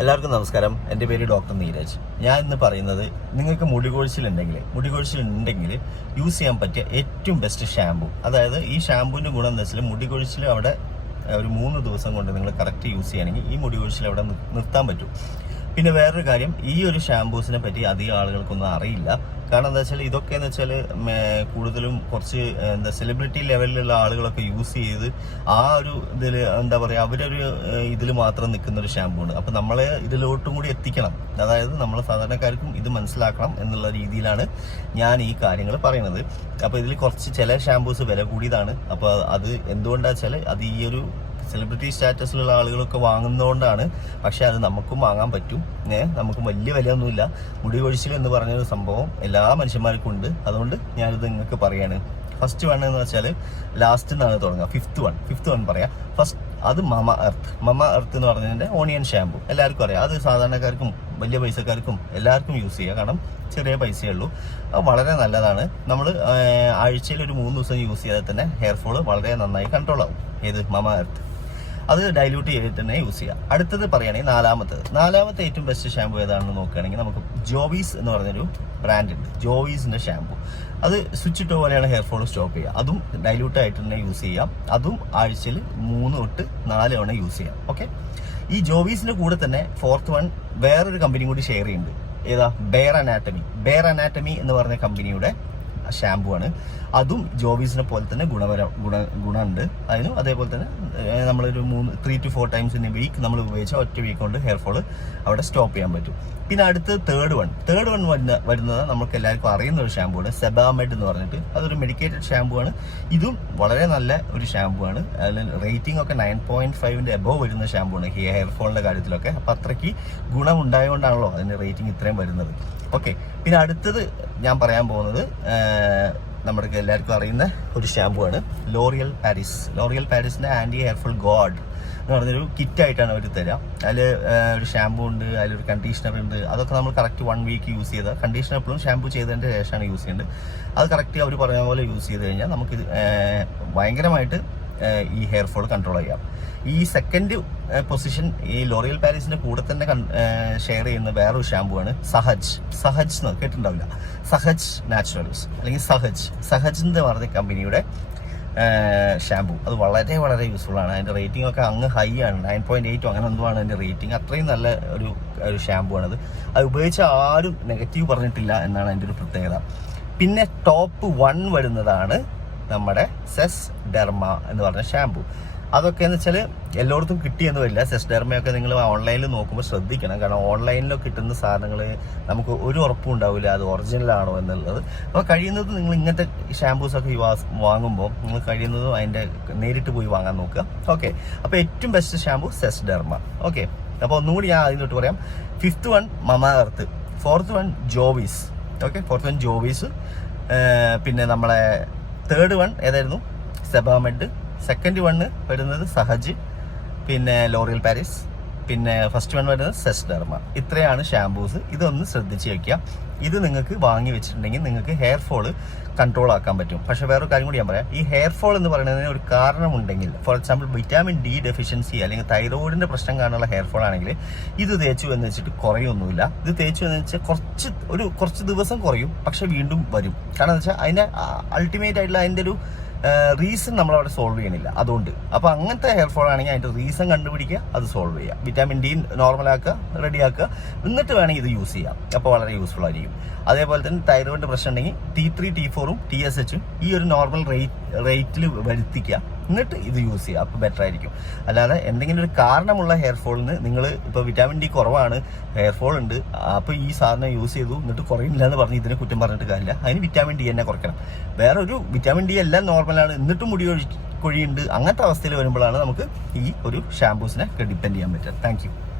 എല്ലാവർക്കും നമസ്കാരം. എന്റെ പേര് ഡോക്ടർ നീരജ്. ഞാൻ ഇന്ന് പറയുന്നത് നിങ്ങൾക്ക് മുടി കൊഴിച്ചിലുണ്ടെങ്കിൽ മുടി കൊഴിച്ചിലുണ്ടെങ്കിൽ യൂസ് ചെയ്യാൻ പറ്റിയ ഏറ്റവും ബെസ്റ്റ് ഷാമ്പു അതായത് ഈ ഷാമ്പുവിന്റെ ഗുണം എന്താ വെച്ചാൽ മുടി കൊഴിച്ചിൽ അവിടെ ഒരു മൂന്ന് ദിവസം കൊണ്ട് നിങ്ങൾ കറക്റ്റ് യൂസ് ചെയ്യുകയാണെങ്കിൽ ഈ മുടി കൊഴിച്ചിൽ അവിടെ നിർത്താൻ പറ്റും. പിന്നെ വേറൊരു കാര്യം ഈ ഒരു ഷാംപൂസിനെ പറ്റി അധികം ആളുകൾക്കൊന്നും അറിയില്ല. കാരണം എന്താ വെച്ചാൽ ഇതൊക്കെ എന്ന് വെച്ചാൽ കൂടുതലും കുറച്ച് എന്താ സെലിബ്രിറ്റി ലെവലിലുള്ള ആളുകളൊക്കെ യൂസ് ചെയ്ത് ആ ഒരു ഇതിൽ എന്താ പറയുക അവരൊരു ഇതിൽ മാത്രം നിൽക്കുന്ന ഒരു ഷാമ്പൂ ആണ് അപ്പം നമ്മളെ ഇതിലോട്ടും കൂടി എത്തിക്കണം. അതായത് നമ്മൾ സാധാരണക്കാർക്കും ഇത് മനസ്സിലാക്കണം എന്നുള്ള രീതിയിലാണ് ഞാൻ ഈ കാര്യങ്ങൾ പറയുന്നത്. അപ്പോൾ ഇതിൽ കുറച്ച് ചില ഷാംപൂസ് വില കൂടിയതാണ്. അപ്പോൾ അത് എന്തുകൊണ്ടാണെന്ന് വെച്ചാൽ അത് ഈ ഒരു സെലിബ്രിറ്റി സ്റ്റാറ്റസിലുള്ള ആളുകളൊക്കെ വാങ്ങുന്നതുകൊണ്ടാണ്. പക്ഷേ അത് നമുക്കും വാങ്ങാൻ പറ്റും. ഏ നമുക്ക് വലിയ വിലയൊന്നുമില്ല. മുടി കൊഴിച്ചിൽ എന്ന് പറഞ്ഞൊരു സംഭവം എല്ലാ മനുഷ്യന്മാർക്കും ഉണ്ട്. അതുകൊണ്ട് ഞാനിത് നിങ്ങൾക്ക് പറയാണ്. ഫസ്റ്റ് വൺ എന്ന് വെച്ചാൽ ലാസ്റ്റ് എന്നാണ് തുടങ്ങുക. ഫിഫ്ത്ത് വൺ ഫിഫ്ത്ത് വൺ പറയാം. ഫസ്റ്റ് അത് മമ എർത്ത് മമ എർത്ത് എന്ന് പറഞ്ഞതിന്റെ ഓണിയൻ ഷാമ്പു എല്ലാവർക്കും അറിയാം. അത് സാധാരണക്കാർക്കും വലിയ പൈസക്കാർക്കും എല്ലാവർക്കും യൂസ് ചെയ്യാം. കാരണം ചെറിയ പൈസയേ ഉള്ളൂ. അത് വളരെ നല്ലതാണ്. നമ്മൾ ആഴ്ചയിൽ ഒരു മൂന്ന് ദിവസം യൂസ് ചെയ്താൽ തന്നെ ഹെയർ ഫോൾ വളരെ നന്നായി കൺട്രോൾ ആവും. ഏത്? മമ എർത്ത് അത് ഡൈല്യൂട്ട് ചെയ്തിട്ട് തന്നെ യൂസ് ചെയ്യുക അടുത്തത് പറയുകയാണെങ്കിൽ നാലാമത്തത്. നാലാമത്തെ ഏറ്റവും ബെസ്റ്റ് ഷാമ്പു ഏതാണെന്ന് നോക്കുകയാണെങ്കിൽ നമുക്ക് ജോവീസ് എന്ന് പറഞ്ഞൊരു ബ്രാൻഡ് ഉണ്ട്. ജോവീസിന്റെ ഷാമ്പു അത് സ്വിച്ച് ഇട്ട പോലെയാണ് ഹെയർ ഫോൾ സ്റ്റോപ്പ് ചെയ്യുക. അതും ഡൈല്യൂട്ട് ആയിട്ട് തന്നെ യൂസ് ചെയ്യാം. അതും ആഴ്ചയിൽ മൂന്ന് തൊട്ട് നാല് തവണ യൂസ് ചെയ്യാം. ഓക്കെ ഈ ജോവീസിന്റെ കൂടെ തന്നെ ഫോർത്ത് വൺ വേറൊരു കമ്പനി കൂടി ഷെയർ ചെയ്യുന്നുണ്ട്. ഏതാ? ബെയർ അനാറ്റമി ബെയർ അനാറ്റമി എന്ന് പറഞ്ഞ കമ്പനിയുടെ ഷാമ്പു ആണ്. അതും ജോബീസിനെ പോലെ തന്നെ ഗുണപര ഗുണ ഗുണമുണ്ട്. അതിനും അതേപോലെ തന്നെ നമ്മളൊരു മൂന്ന് three two four times in a week നമ്മൾ ഉപയോഗിച്ച ഒറ്റ വീക്ക് കൊണ്ട് ഹെയർ ഫോൾ അവിടെ സ്റ്റോപ്പ് ചെയ്യാൻ പറ്റും. പിന്നെ അടുത്ത് തേർഡ് വൺ തേർഡ് വൺ വരുന്ന വരുന്നത് നമുക്ക് എല്ലാവർക്കും അറിയുന്ന ഒരു ഷാമ്പു ആണ് സെബാമെഡ് എന്ന് പറഞ്ഞിട്ട്. അതൊരു മെഡിക്കേറ്റഡ് ഷാമ്പു ആണ്. ഇതും വളരെ നല്ല ഒരു ഷാമ്പു ആണ്. അതിൽ റേറ്റിംഗ് ഒക്കെ നയൻ പോയിന്റ് ഫൈവിന്റെ എബോവ് വരുന്ന ഷാമ്പു ആണ് ഹെയർ ഫോളിന്റെ കാര്യത്തിലൊക്കെ. അപ്പം അത്രയ്ക്ക് ഗുണം ഉണ്ടായതുകൊണ്ടാണല്ലോ അതിന്റെ റേറ്റിംഗ് ഇത്രയും വരുന്നത്. ഓക്കെ പിന്നെ അടുത്തത് ഞാൻ പറയാൻ പോകുന്നത് നമ്മുടെ എല്ലാവർക്കും അറിയുന്ന ഒരു ഷാമ്പു ആണ് ലോറിയൽ പാരീസ് ലോറിയൽ പാരീസിന്റെ ആന്റി ഹെയർഫുൾ ഗോഡ് എന്ന് പറഞ്ഞൊരു കിറ്റായിട്ടാണ് അവർ തരാം. അതിൽ ഒരു ഷാമ്പു ഉണ്ട് അതിലൊരു കണ്ടീഷണർ ഉണ്ട്. അതൊക്കെ നമ്മൾ കറക്റ്റ് വൺ വീക്ക് യൂസ് ചെയ്താൽ കണ്ടീഷണർ എപ്പോഴും ഷാമ്പു ചെയ്തതിന്റെ ശേഷമാണ് യൂസ് ചെയ്യുന്നത് അത് കറക്റ്റ് അവർ പറഞ്ഞ പോലെ യൂസ് ചെയ്ത് കഴിഞ്ഞാൽ നമുക്ക് ഭയങ്കരമായിട്ട് ഈ ഹെയർ ഫോൾ കൺട്രോൾ ചെയ്യാം. ഈ സെക്കൻഡ് പൊസിഷൻ ഈ ലോറിയൽ പാരീസിന്റെ കൂടെ തന്നെ ഷെയർ ചെയ്യുന്ന വേറൊരു ഷാമ്പു ആണ് സഹജ്. സഹജ് എന്ന് കേട്ടിട്ടുണ്ടാവില്ല. സഹജ് നാച്ചുറൽസ് അല്ലെങ്കിൽ സഹജ്. സഹജ് എന്ന് പറഞ്ഞ കമ്പനിയുടെ ഷാമ്പു അത് വളരെ വളരെ യൂസ്ഫുൾ ആണ്. അതിന്റെ റേറ്റിംഗ് ഒക്കെ അങ്ങ് ഹൈ ആണ്. നയൻ പോയിന്റ് എയ്റ്റോ അങ്ങനെ എന്തോ ആണ് അതിന്റെ റേറ്റിംഗ് അത്രയും നല്ല ഒരു ഒരു ഷാമ്പു ആണത് അത്. ഉപയോഗിച്ച ആരും നെഗറ്റീവ് പറഞ്ഞിട്ടില്ല എന്നാണ് അതിന്റെ ഒരു പ്രത്യേകത. പിന്നെ ടോപ്പ് വൺ വരുന്നതാണ് നമ്മുടെ സെസ് ഡെർമ എന്ന് പറഞ്ഞ ഷാമ്പു അതൊക്കെ എന്ന് വെച്ചാൽ എല്ലായിടത്തും കിട്ടിയെന്ന് വരില്ല. സെസ്റ്റർമയൊക്കെ നിങ്ങൾ ഓൺലൈനിൽ നോക്കുമ്പോൾ ശ്രദ്ധിക്കണം. കാരണം ഓൺലൈനിലോ കിട്ടുന്ന സാധനങ്ങൾ നമുക്ക് ഒരു ഉറപ്പും ഉണ്ടാവില്ല. അത് ഒറിജിനലാണോ എന്നുള്ളത്. അപ്പോൾ കഴിയുന്നത് നിങ്ങൾ ഇങ്ങനത്തെ ഷാമ്പൂസ് ഒക്കെ വാങ്ങുമ്പോൾ നിങ്ങൾ കഴിയുന്നതും അതിന്റെ നേരിട്ട് പോയി വാങ്ങാൻ നോക്കുക. ഓക്കെ അപ്പോൾ ഏറ്റവും ബെസ്റ്റ് ഷാമ്പു സെസ്റ്റർമ ഓക്കെ അപ്പോൾ ഒന്നുകൂടി ഞാൻ അതിനോട്ട് പറയാം. Fifth one Mamaearth fourth one Jovees okay fourth one Jovees പിന്നെ നമ്മളെ തേർഡ് വൺ ഏതായിരുന്നു? സെബാമെഡ് സെക്കൻഡ് വൺ വരുന്നത് സഹജ് പിന്നെ ലോറിയൽ പാരീസ് പിന്നെ ഫസ്റ്റ് വൺ വരുന്നത് സെസ് ഡെർമ ഇത്രയാണ് ഷാംപൂസ് ഇതൊന്ന് ശ്രദ്ധിച്ച് വെക്കുക. ഇത് നിങ്ങൾക്ക് വാങ്ങി വെച്ചിട്ടുണ്ടെങ്കിൽ നിങ്ങൾക്ക് ഹെയർ ഫോൾ കൺട്രോൾ ആക്കാൻ പറ്റും. പക്ഷേ വേറൊരു കാര്യം കൂടി ഞാൻ പറയാം. ഈ ഹെയർ ഫോൾ എന്ന് പറയുന്നതിന് ഒരു കാരണമുണ്ടെങ്കിൽ for example vitamin D deficiency അല്ലെങ്കിൽ തൈറോയിഡിന്റെ പ്രശ്നം കാരണമുള്ള ഹെയർ ഫോൾ ആണെങ്കിൽ ഇത് തേച്ചു എന്ന് വെച്ചിട്ട് കുറയൊന്നുമില്ല. ഇത് തേച്ചു എന്ന് വെച്ചാൽ കുറച്ച് ഒരു കുറച്ച് ദിവസം കുറയും പക്ഷേ വീണ്ടും വരും. കാരണം എന്ന് വെച്ചാൽ അതിന്റെ അൾട്ടിമേറ്റ് ആയിട്ടുള്ള അതിന്റെ ഒരു റീസൺ നമ്മൾ അവിടെ സോൾവ് ചെയ്യണില്ല. അതുകൊണ്ട്. അപ്പോൾ അങ്ങനത്തെ ഹെയർ ഫോൾ ആണെങ്കിൽ അതിന്റെ റീസൺ കണ്ടുപിടിക്കുക അത് സോൾവ് ചെയ്യുക. വിറ്റാമിൻ ഡി നോർമൽ ആക്കുക റെഡി ആക്കുക. എന്നിട്ട് വേണമെങ്കിൽ ഇത് യൂസ് ചെയ്യാം. അപ്പോൾ വളരെ യൂസ്ഫുൾ ആയിരിക്കും. അതേപോലെ തന്നെ തൈറോയിഡ് പ്രശ്നം ഉണ്ടെങ്കിൽ ടി ത്രീ ടി ഫോറും ടി എസ് എച്ചും ഈ ഒരു നോർമൽ റേറ്റ് റേറ്റിൽ വരുത്തിക്കുക. എന്നിട്ട് ഇത് യൂസ് ചെയ്യുക. അപ്പോൾ ബെറ്റർ ആയിരിക്കും. അല്ലാതെ എന്തെങ്കിലും ഒരു കാരണമുള്ള ഹെയർ ഫോളിന് നിങ്ങൾ ഇപ്പോൾ വിറ്റാമിൻ ഡി കുറവാണ് ഹെയർ ഫോൾ ഉണ്ട് അപ്പോൾ ഈ സാധനം യൂസ് ചെയ്തു എന്നിട്ട് കുറയില്ല എന്ന് പറഞ്ഞ് ഇതിനെ കുറ്റം പറഞ്ഞിട്ട് കാര്യമില്ല. അതിന് വിറ്റാമിൻ ഡി തന്നെ കുറയ്ക്കണം. വേറെ ഒരു വിറ്റാമിൻ ഡി എല്ലാം നോർമലാണ് എന്നിട്ടും മുടി കൊഴി- കൊഴിയുണ്ട് അങ്ങനത്തെ അവസ്ഥയിൽ വരുമ്പോഴാണ് നമുക്ക് ഈ ഒരു ഷാംപൂസിനെ ഡിപ്പെൻഡ് ചെയ്യാൻ പറ്റുക. താങ്ക്